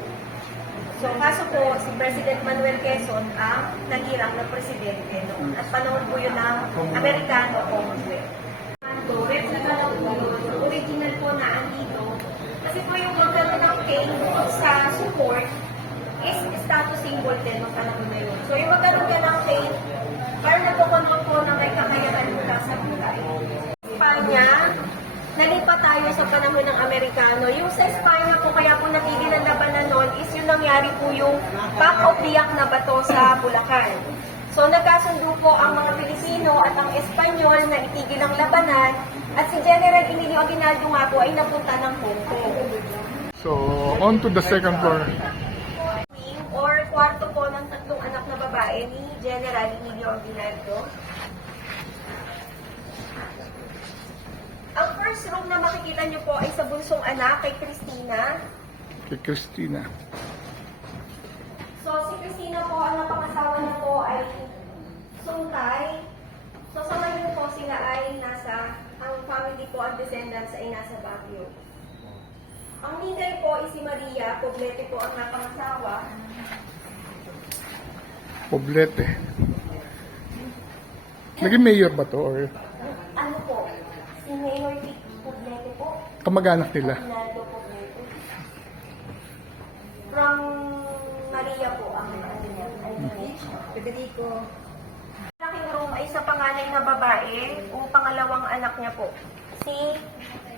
So, kaso po, si President Manuel Quezon ang naghirang na presidente noon. At panahon po yun ng Amerikano Commonwealth. Replica lang po yun. Original po na andito. Kasi po yung magkaroon ng cane sa support is status symbol din ng panahon na yun. So yung magkaroon ka ng cane, parang napokontrol po na may kakayahan mula sa buhay. Espanya, nalipat tayo sa panahon ng Amerikano. Yung sa Espanya po, kaya po natigil ang labanan noon is yung nangyari po yung Pack of Biak na bato sa Bulacan. So nagkasundo po ang mga Pilipino at ang Espanyol na itigil ang labanan at si General Emilio Aguinaldo nga po ay napunta ng Hong Kong. So, on to the second floor. Or kwarto po ng tatlong anak na babae ni General Emilio Aguinaldo. Ang first room na makikita niyo po ay sa bunsong anak kay Cristina. Kay Christina. So, si Cristina po, ang napangasawa niya po ay Sungkay. So, sa ngayon po sila ay ang family po, ang descendants ay nasa Baguio. Ang middle po ay si Maria, Poblete po ang napangasawa. Poblete. Naging mayor ba to? Or Ano po? Si Mayor Poblete po. kamag-anak nila? Aguinaldo Poblete. From Maria po ang ano niya. Federico. Laking room ay sa panganay na babae o pangalawang anak niya po. Si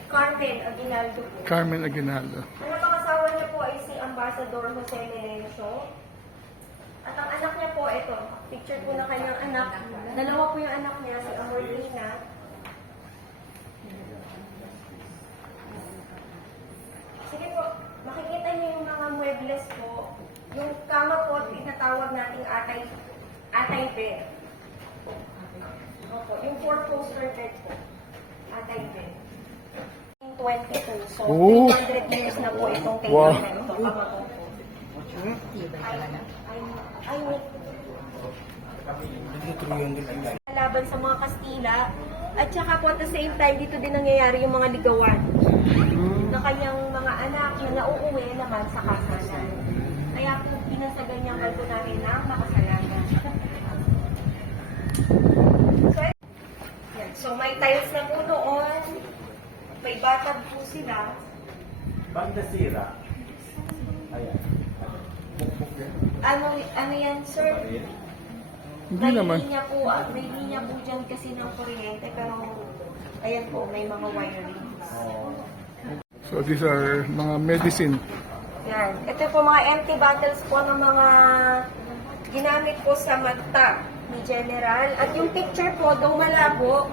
Carmen Aguinaldo po. Carmen Aguinaldo. Ang napangasawa niya po ay si Ambassador Jose Merencio. At ang anak niya po, ito, picture po ng kanyang anak. Dalawa po yung anak niya, si Amorlina. Sige po, makikita niyo yung mga muebles po. Yung kama po, tinatawag nating atay bed. Opo, yung four-poster bed po. Atay bed. 22. So, Oh. 300 years na po itong Wow. kailangan na ito. Kama po. laban sa mga Kastila. At saka po at the same time, dito din nangyayari yung mga ligawan na kanyang mga anak na nauuwi naman sa kasalan. Kaya po pinasagan niyang Balconare ng makasalanan. So may tiles na po noon, may batag po sila. Bakit nasira? Ayan. Ano yan, sir? Hindi naman. May linya po dyan kasi ng kuryente, pero ayan po, may mga wirings. So these are mga medicine. Yan. Ito po mga empty bottles po ng mga ginamit po sa mata ni General. At yung picture po, daw malabo,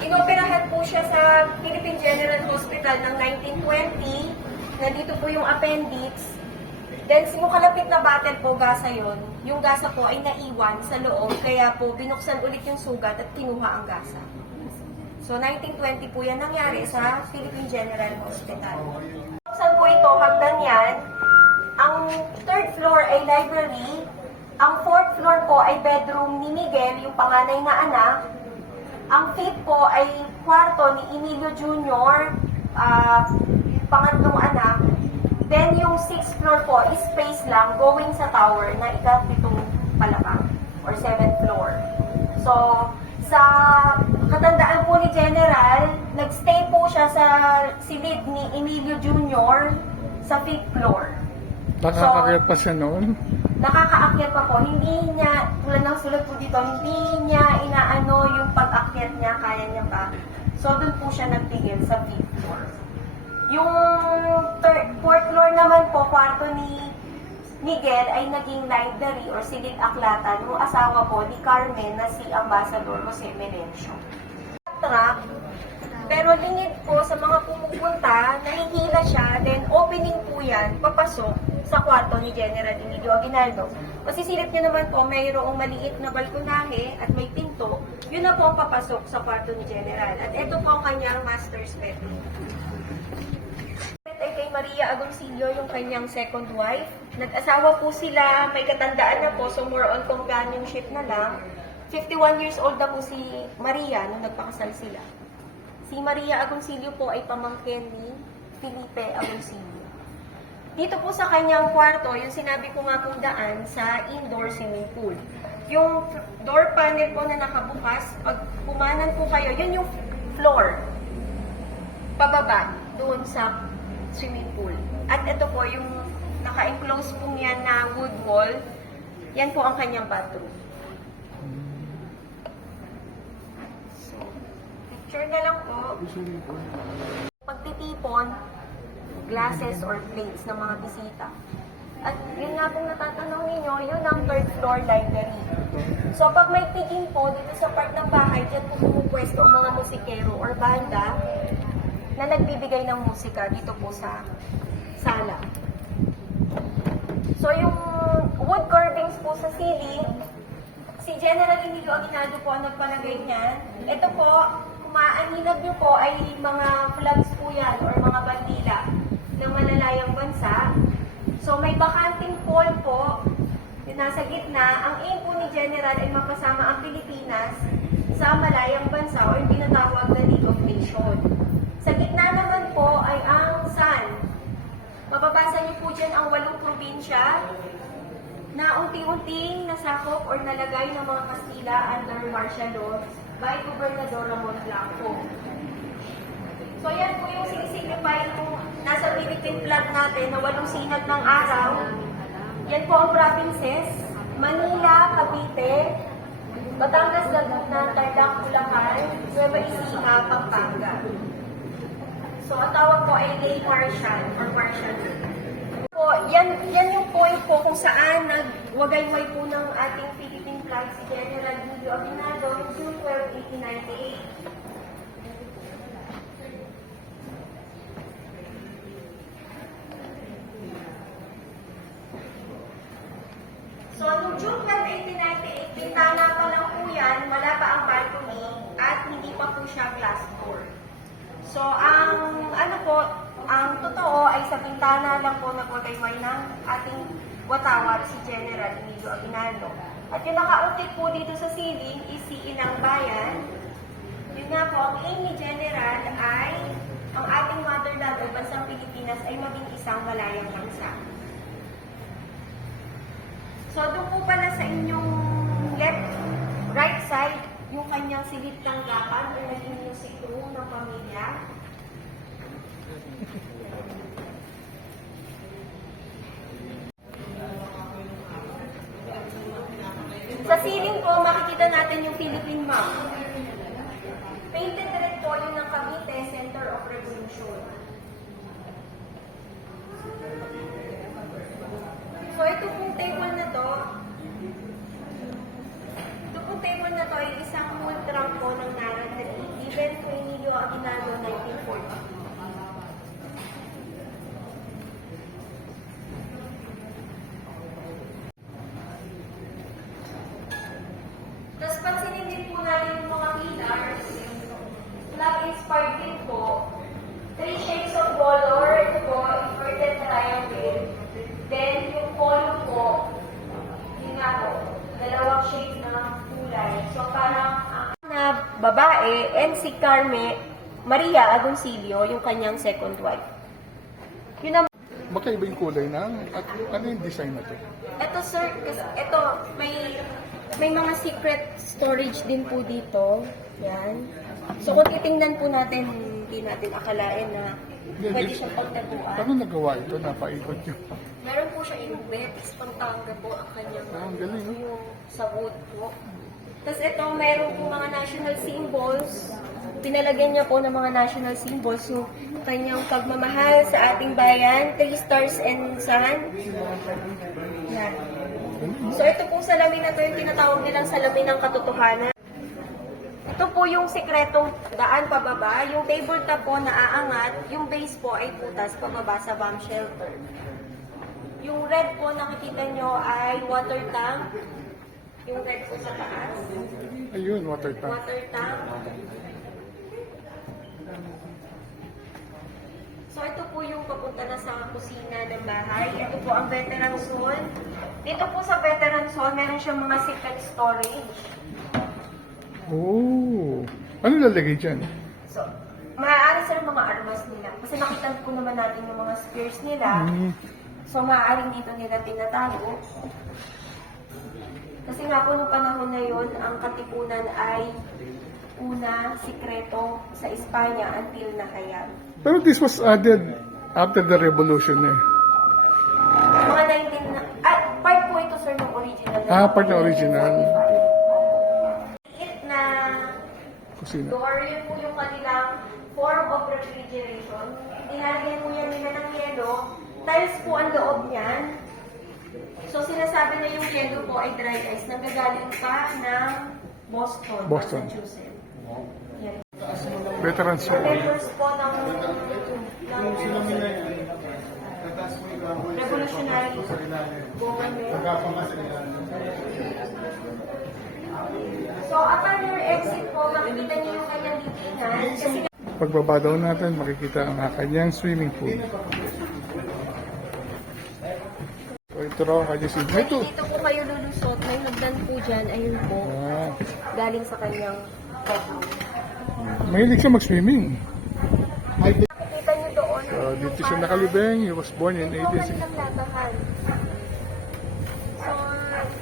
inoperahan po siya sa Philippine General Hospital ng 1920. Nandito po yung appendix. Then, nung kalapit na battle po, gasa yon. Yung gasa po ay naiwan sa loob, kaya po binuksan ulit yung sugat at kinuha ang gasa. So, 1920 po yan nangyari sa Philippine General Hospital. Saan po ito? Hagdan yan. Ang third floor ay library. Ang fourth floor po ay bedroom ni Miguel, yung panganay na anak. Ang fifth po ay kwarto ni Emilio Jr., pangatlong anak. Then yung sixth floor po is space lang going sa tower na ika-pitong palapag or seventh floor. So, sa katandaan po ni General, nagstay po siya sa silid ni Emilio Jr. sa fifth floor. Nakakakyat pa siya noon. Nakakaakyat pa po. Hindi niya, tulad ng sulat po dito, hindi niya inaano yung pag-akyat niya, kaya niya pa. So, doon po siya nagtigil sa fifth floor. Yung fourth floor naman po, kwarto ni Miguel ay naging library or silid aklatan ng asawa po ni Carmen na si Ambassador Jose Melencio. Track, pero lingid po sa mga pumupunta, nahihila siya, then opening po yan, papasok sa kwarto ni General Emilio Aguinaldo. Masisilip niyo naman po, mayroong maliit na balkonahe at may pinto, yun na po ang papasok sa kwarto ni General. At ito po ang kanyang master's bedroom. Ay kay Maria Agoncillo, yung kanyang second wife. Nag-asawa po sila, may katandaan na po, so more on companionship na lang. 51 years old na po si Maria nung nagpakasal sila. Si Maria Agoncillo po ay pamangkin ni Felipe Agoncillo. Dito po sa kanyang kwarto, yung sinabi ko nga pong daan sa indoor swimming pool. Yung door panel po na nakabukas, pag pumanan po kayo, yun yung floor. Pababa, doon sa swimming pool. At ito po, yung naka-enclose po yan na wood wall, yan po ang kanyang bathroom. So, picture na lang po. Pagtitipon, glasses or plates ng mga bisita. At yun nga pong natatanong ninyo, yun ang third floor library. So pag may tiging po, dito sa part ng bahay, dyan po pumupwesto ang mga musikero or banda na nagbibigay ng musika dito po sa sala. So yung wood carvings po sa ceiling, si General Emilio Aguinaldo po ang nagpalagay niyan. Ito po, kumaaninag nyo po ay mga flags po yan or mga bandila ng malalayang bansa. So may bakanting pole po, nasa gitna. Ang aim po ni General ay mapasama ang Pilipinas sa malayang bansa o yung tinatawag na League of Nations. Sa gitna naman po ay ang sun. Mababasa niyo po dyan ang 8 probinsya na unti-unting nasakop or nalagay ng mga Kastila under martial law by Gobernador Ramon Blanco. So yan po yung sinisignify kung nasa Philippine flag natin na 8 sinag ng araw. Yan po ang provinces: Manila, Cavite, Batangas, Laguna, Tarlac, Bulacan, Nueva Ecija, Pampanga. So, ang tawag po ay lay martial or martial law. Yan yung point po kung saan nagwagayway po ng ating Philippine flag si General Emilio Aguinaldo noong June 12, 1898. So, noong June 12, 1898, bintana pa lang po yan, wala pa ang balcony at hindi pa po siya glass door. So, ang Ang totoo ay sa bintana lang po nagwagayway ng ating watawat si General Emilio Aguinaldo. At yung nakaukit po dito sa ceiling is si Inang Bayan. Yun nga po, ang aim ni General ay ang ating motherland o bansang Pilipinas ay maging isang malayang bansa. So, doon po pala sa inyong right side, yung kanyang silid tanggapan o naging music room ng pamilya. Sa ceiling po, makikita natin yung Philippine map. Painted red po yung ng Cavite Center of Revolution. So, ito pong table na to, ay isang full trunk po ng narrative given to Emilio Aguinaldo 1940. Tapos pansinin din po natin yung mga pillars, flag-inspired din po. 3 shades of color, ito po, inverted triangle. Then, yung column po, yun nga po, 2 shades ng kulay. So, parang na babae, and si Carme Maria Agoncillo, yung kanyang second wife. Yun ang Baka iba yung kulay na, at ano yung design na to? ito sir, ito may mga secret storage din po dito. Yan. So kung titingnan po natin, hindi natin akalain na pwede siyang pagtaguan. Paano nagawa ito? Napaikot yun. Meron po siya inubet, Pampanga po ang kanyang Ang galing, no? yung sa wood po. Tapos ito, meron po mga national symbols. Pinalagyan niya po ng mga national symbols yung kanyang pagmamahal sa ating bayan, 3 stars and sun. Yan. So ito pong salamin na to yung tinatawag nilang salamin ng katotohanan. Ito po yung sikretong daan pababa. Yung table top po naaangat, yung base po ay putas pababa sa bomb shelter. Yung red po nakikita nyo ay water tank. Yung red po sa taas. Ayun, water tank. Water tank. So ito po yung papunta na sa kusina ng bahay. Ito po ang veteran's hall. Dito po sa veteran's hall, meron siyang mga secret storage. Oh, ano lalagay dyan? So, maaari sir mga armas nila. Kasi nakita po naman natin yung mga spears nila. So, maaaring dito nila tinatago. Kasi nga po nung panahon na yun, ang katipunan ay una, sikreto sa Espanya until nakayag. Pero this was added after the revolution eh. Mga 19... part po ito sir ng original. Part ng original. Na Kusina. door, yun po yung kanilang form of refrigeration. Nilalagyan po yan nila ng yelo. Tiles po ang loob niyan. So, sinasabi na yung yelo po ay dry ice. Nagagaling pa ng Boston, Massachusetts. Yan. Veterans Hall. Members po ng revolutionary government. So, upon your exit po, makikita niyo yung kanyang litingan. Kasi Pagbaba daw natin, makikita ang kanyang swimming pool. So, ito raw ang kanyang swimming pool. Ito. dito po kayo lulusot. May hagdan po dyan. Ayun po. Ah, Galing sa kanyang bedroom. mahilig siya mag-swimming. Makikita niyo doon. So, dito siya nakalibing. He was born in Ito ang 1860. kanilang labahan. So,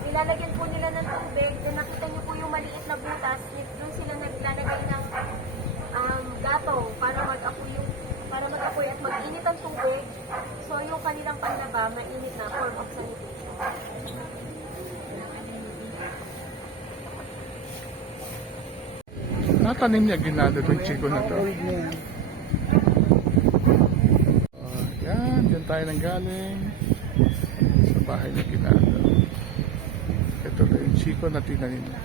nilalagyan po nila ng tubig. Then nakita niyo po yung maliit na butas. Doon sila naglalagay ng gato para mag-apoy at mag-init ang tubig. So, yung kanilang panlaba, mainit na form of sanitation. Natanim niya ginado itong chiko na to. Yan, dyan tayo nang galing. Sa bahay na ginado. Ito na yung chiko na tinanim niya.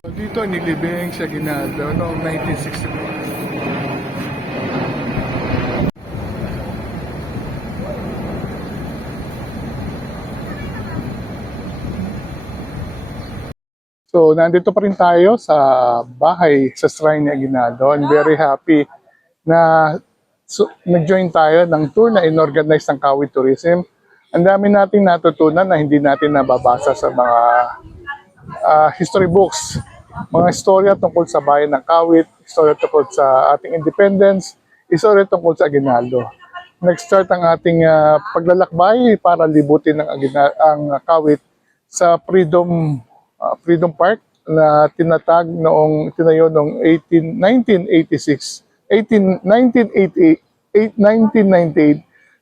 So, dito nilibing sa ginado noong 1964. So, nandito pa rin tayo sa bahay sa Shrine ni Aguinaldo. I'm very happy na nag-join tayo ng tour na inorganize ng Kawit Tourism. Ang dami nating natutunan na hindi natin nababasa sa mga history books. Mga istorya tungkol sa bayan ng Kawit, istorya tungkol sa ating independence, istorya tungkol sa Aguinaldo. Nag-start ang ating paglalakbay para libutin ang Kawit sa Freedom Park na tinayo noong 1998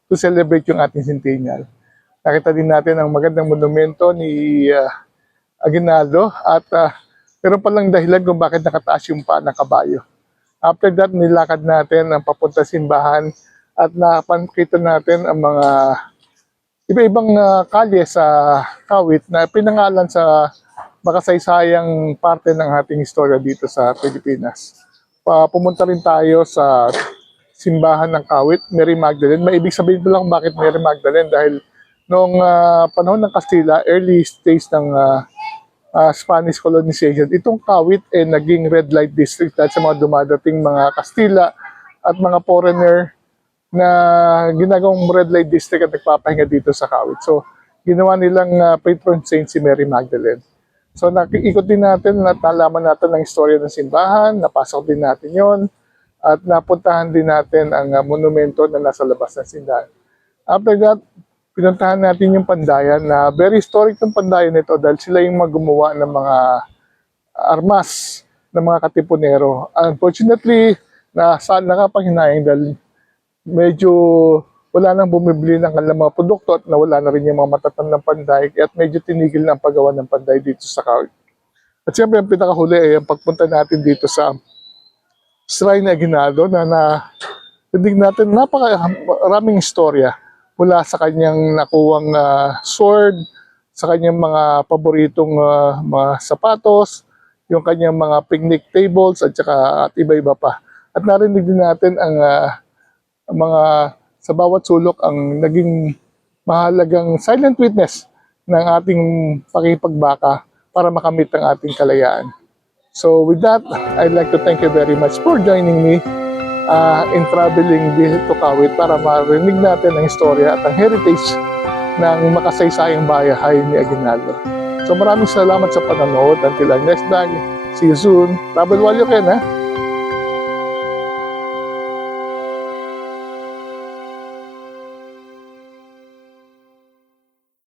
to celebrate yung ating centennial. Nakita din natin ang magandang monumento ni Aguinaldo at meron palang dahilan kung bakit nakataas yung paa ng kabayo. After that, nilakad natin ang papunta simbahan at nakita natin ang mga iba-ibang kalye sa Kawit na pinangalan sa makasaysayang parte ng ating istorya dito sa Pilipinas. Pumunta rin tayo sa simbahan ng Kawit, Mary Magdalene. Maibig sabihin ko lang bakit Mary Magdalene dahil noong panahon ng Kastila, early stage ng Spanish colonization, itong Kawit naging red light district dahil sa mga dumadating mga Kastila at mga foreigner na ginagawang red light district at nagpapahinga dito sa Kawit. So, ginawa nilang patron saint si Mary Magdalene. So, nakikot din natin at nalaman natin ang istorya ng simbahan, napasok din natin yon at napuntahan din natin ang monumento na nasa labas ng simbahan. After that, pinuntahan natin yung Pandayan na very historic ng Pandayan nito dahil sila yung gumawa ng mga armas ng mga katipunero. Unfortunately, nakapanghinayang dahil medyo wala nang bumibili ng kanilang mga produkto at nawala na rin yung mga matatandang panday at medyo tinigil na ang paggawa ng panday dito sa Kawit. At siyempre, ang pinakahuli ay ang pagpunta natin dito sa Shrine ni Aguinaldo na narinig natin napakaraming istorya mula sa kanyang nakuwang sword, sa kanyang mga paboritong mga sapatos, yung kanyang mga picnic tables at iba-iba pa. At narinig din natin ang mga sa bawat sulok ang naging mahalagang silent witness ng ating pakipagbaka para makamit ang ating kalayaan. So with that, I'd like to thank you very much for joining me in traveling dito to Kawit para marinig natin ang istorya at ang heritage ng makasaysayang bahay ni Aguinaldo. So maraming salamat sa panonood. Until our next vlog, see you soon. Travel while you can, ha?